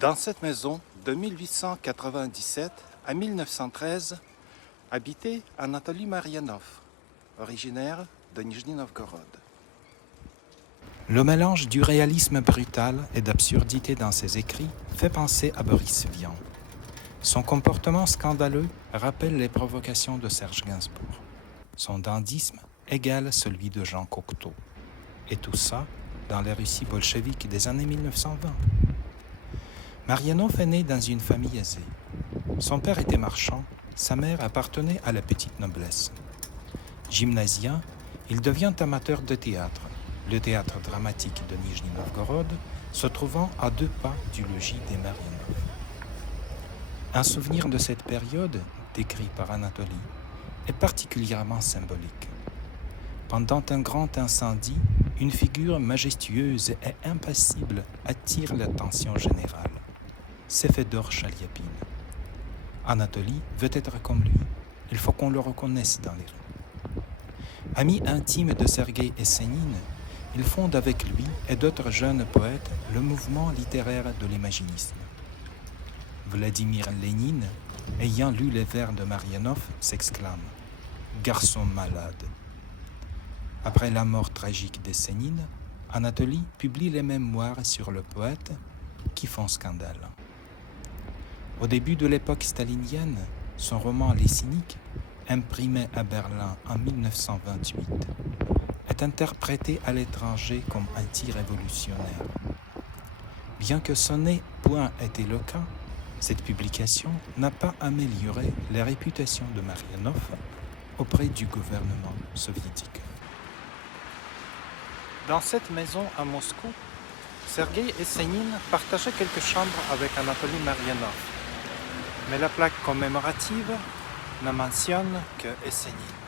Dans cette maison, de 1897 à 1913, habitait Anatoly Marianov, originaire de Nijni Novgorod. Le mélange du réalisme brutal et d'absurdité dans ses écrits fait penser à Boris Vian. Son comportement scandaleux rappelle les provocations de Serge Gainsbourg. Son dandysme égale celui de Jean Cocteau. Et tout ça dans la Russie bolchevique des années 1920. Marianov est né dans une famille aisée. Son père était marchand, sa mère appartenait à la petite noblesse. Gymnasien, il devient amateur de théâtre, le théâtre dramatique de Nijni Novgorod, se trouvant à 2 pas du logis des Marianov. Un souvenir de cette période, décrit par Anatoly, est particulièrement symbolique. Pendant un grand incendie, une figure majestueuse et impassible attire l'attention générale. C'est Fedor Chaliapine. Anatoly veut être comme lui. Il faut qu'on le reconnaisse dans les rues. Ami intime de Sergueï Essénine, il fonde avec lui et d'autres jeunes poètes le mouvement littéraire de l'imaginisme. Vladimir Lénine, ayant lu les vers de Marianov, s'exclame « Garçon malade ». Après la mort tragique d'Essénine, Anatoly publie les mémoires sur le poète qui font scandale. Au début de l'époque stalinienne, son roman Les Cyniques, imprimé à Berlin en 1928, est interprété à l'étranger comme anti-révolutionnaire. Bien que ce n'ait point été le cas, cette publication n'a pas amélioré la réputation de Marianov auprès du gouvernement soviétique. Dans cette maison à Moscou, Sergueï Essénine partageait quelques chambres avec Anatoly Marianov, mais la plaque commémorative ne mentionne que Essénine.